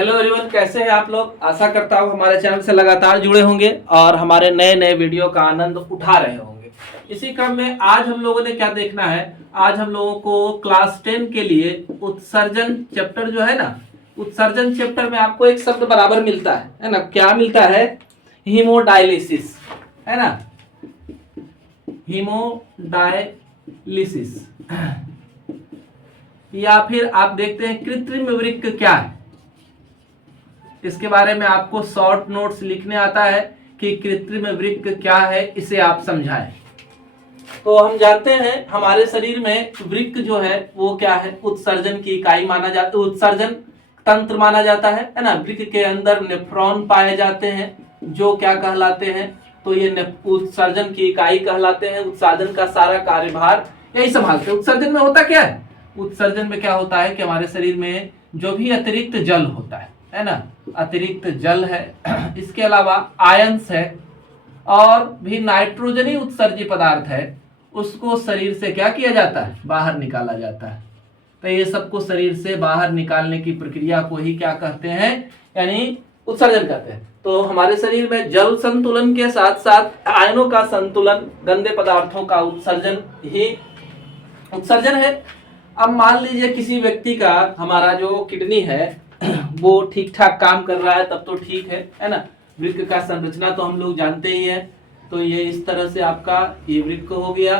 Hello everyone, कैसे हैं आप लोग। आशा करता हूँ हमारे चैनल से लगातार जुड़े होंगे और हमारे नए नए वीडियो का आनंद उठा रहे होंगे। इसी क्रम में आज हम लोगों ने क्या देखना है, आज हम लोगों को क्लास 10 के लिए उत्सर्जन चैप्टर जो है ना, उत्सर्जन चैप्टर में आपको एक शब्द बराबर मिलता है ना। क्या मिलता है? हीमोडायलिसिस, है ना, हीमोडायलिसिस। या फिर आप देखते हैं कृत्रिम वृक्क क्या है। इसके बारे में आपको शॉर्ट नोट्स लिखने आता है कि कृत्रिम वृक्क क्या है, इसे आप समझाएं। तो हम जानते हैं हमारे शरीर में वृक्क जो है वो क्या है, उत्सर्जन की इकाई माना जाता है, उत्सर्जन तंत्र माना जाता है ना। वृक्क के अंदर नेफ्रॉन पाए जाते हैं जो क्या कहलाते हैं, तो ये उत्सर्जन की इकाई कहलाते हैं। उत्सर्जन का सारा कार्यभार यही संभालते हैं। उत्सर्जन में होता क्या है, उत्सर्जन में क्या होता है कि हमारे शरीर में जो भी अतिरिक्त जल होता है ना, अतिरिक्त जल है, इसके अलावा आयंस है और भी नाइट्रोजनी उत्सर्जी पदार्थ है, उसको शरीर से क्या किया जाता है, बाहर निकाला जाता है। तो ये सबको शरीर से बाहर निकालने की प्रक्रिया को ही क्या कहते हैं, यानी उत्सर्जन कहते हैं। तो हमारे शरीर में जल संतुलन के साथ साथ आयनों का संतुलन, गंदे पदार्थों का उत्सर्जन ही उत्सर्जन है। अब मान लीजिए किसी व्यक्ति का हमारा जो किडनी है वो ठीक ठाक काम कर रहा है, तब तो ठीक है ना। वृक्क का संरचना तो हम लोग जानते ही है। तो ये इस तरह से आपका ये वृक्क हो गया।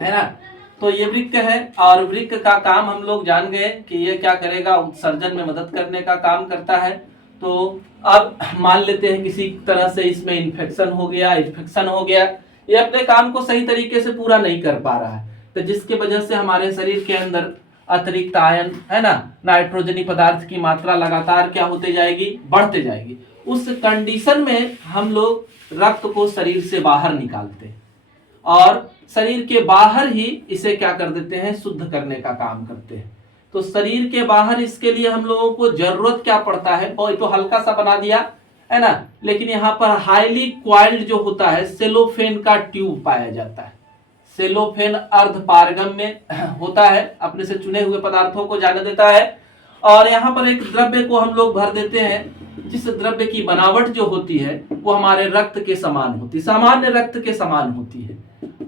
है ना, तो ये वृक्क है और वृक्क का काम हम लोग जान गए कि ये क्या करेगा, उत्सर्जन में मदद करने का काम करता है। तो अब मान लेते हैं किसी तरह से इसमें इन्फेक्शन हो गया, ये अपने काम को सही तरीके से पूरा नहीं कर पा रहा है, तो जिसके वजह से हमारे शरीर के अंदर अतिरिक्त आयन, है ना, नाइट्रोजनी पदार्थ की मात्रा लगातार क्या होते जाएगी, बढ़ते जाएगी। उस कंडीशन में हम लोग रक्त को शरीर से बाहर निकालते हैं और शरीर के बाहर ही इसे क्या कर देते हैं, शुद्ध करने का काम करते हैं। तो शरीर के बाहर इसके लिए हम लोगों को जरूरत क्या पड़ता है, और तो हल्का सा बना दिया है ना, लेकिन यहाँ पर हाईली क्वाइल्ड जो होता है सेलोफेन का ट्यूब पाया जाता है। सेलोफेन अर्धपारगम्य होता है, अपने से चुने हुए पदार्थों को जाने देता है। और यहाँ पर एक द्रव्य को हम लोग भर देते हैं, जिस द्रव्य की बनावट जो होती है वो हमारे रक्त के समान होती है, सामान्य रक्त के समान होती है।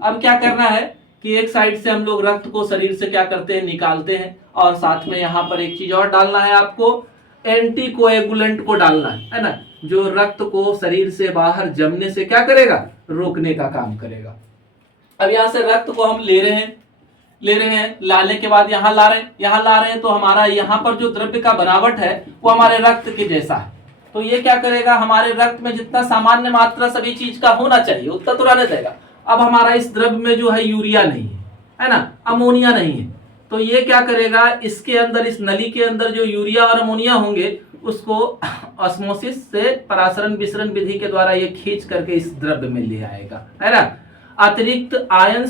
अब क्या करना है कि एक साइड से हम लोग रक्त को शरीर से क्या करते हैं, निकालते हैं, और साथ में यहाँ पर एक चीज और डालना है आपको, एंटीकोएगुलेंट को डालना है ना, जो रक्त को शरीर से बाहर जमने से क्या करेगा, रोकने का काम करेगा। अब यहाँ से रक्त को हम ले रहे हैं, लाने के बाद यहाँ ला रहे हैं, तो हमारा यहाँ पर जो द्रव्य का बनावट है वो हमारे रक्त के जैसा है। तो ये क्या करेगा, हमारे रक्त में जितना सामान्य मात्रा सभी चीज का होना चाहिए उतना तो रहने देगा। अब हमारा इस द्रव्य में जो है यूरिया नहीं है ना, अमोनिया नहीं है, तो ये क्या करेगा, इसके अंदर, इस नली के अंदर जो यूरिया और अमोनिया होंगे उसको ऑस्मोसिस से परासरण विसरण विधि के द्वारा ये खींच करके इस द्रव्य में ले आएगा, है ना। अतिरिक्त आयन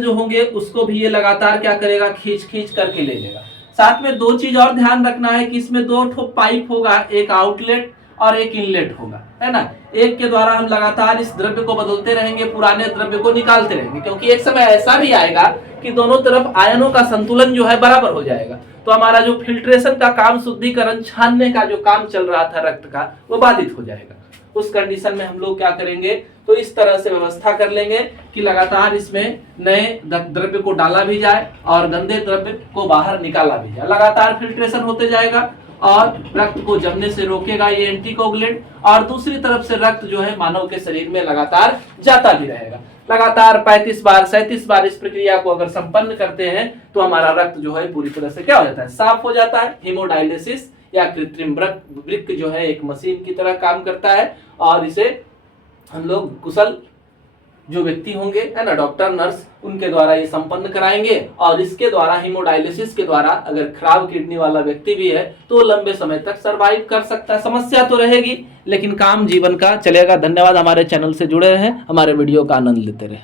जो होंगे उसको भी ये लगातार क्या करेगा, खींच करके ले लेगा। साथ में दो चीज और ध्यान रखना है कि इसमें दो ठो पाइप होगा, एक आउटलेट और एक इनलेट होगा, है ना। एक के द्वारा हम लगातार इस द्रव्य को बदलते रहेंगे, पुराने द्रव्य को निकालते रहेंगे, क्योंकि एक समय ऐसा भी आएगा कि दोनों तरफ आयनों का संतुलन जो है बराबर हो जाएगा। तो हमारा जो फिल्ट्रेशन का काम, शुद्धिकरण, छानने का जो काम चल रहा था रक्त का, वो बाधित हो जाएगा। उस कंडीशन में हम लोग क्या करेंगे, तो इस तरह से व्यवस्था कर लेंगे कि लगातार इसमें नए द्रव्य को डाला भी जाए और गंदे द्रव्य को बाहर निकाला भी जाए। लगातार फिल्ट्रेशन होते जाएगा और रक्त को जमने से रोकेगा ये एंटीकोगुलेंट, और दूसरी तरफ से रक्त जो है मानव के शरीर में लगातार जाता भी रहेगा। लगातार 35 बार 37 बार इस प्रक्रिया को अगर संपन्न करते हैं तो हमारा रक्त जो है पूरी तरह से क्या हो जाता है, साफ हो जाता है। हीमोडायलिसिस या कृत्रिम वृक्क जो है एक मशीन की तरह काम करता है, और इसे हम लोग कुशल जो व्यक्ति होंगे, है ना, डॉक्टर नर्स, उनके द्वारा ये संपन्न कराएंगे। और इसके द्वारा, हीमोडायलिसिस के द्वारा, अगर खराब किडनी वाला व्यक्ति भी है तो लंबे समय तक सरवाइव कर सकता है। समस्या तो रहेगी लेकिन काम जीवन का चलेगा। धन्यवाद, हमारे चैनल से जुड़े रहें, हमारे वीडियो का आनंद लेते रहें।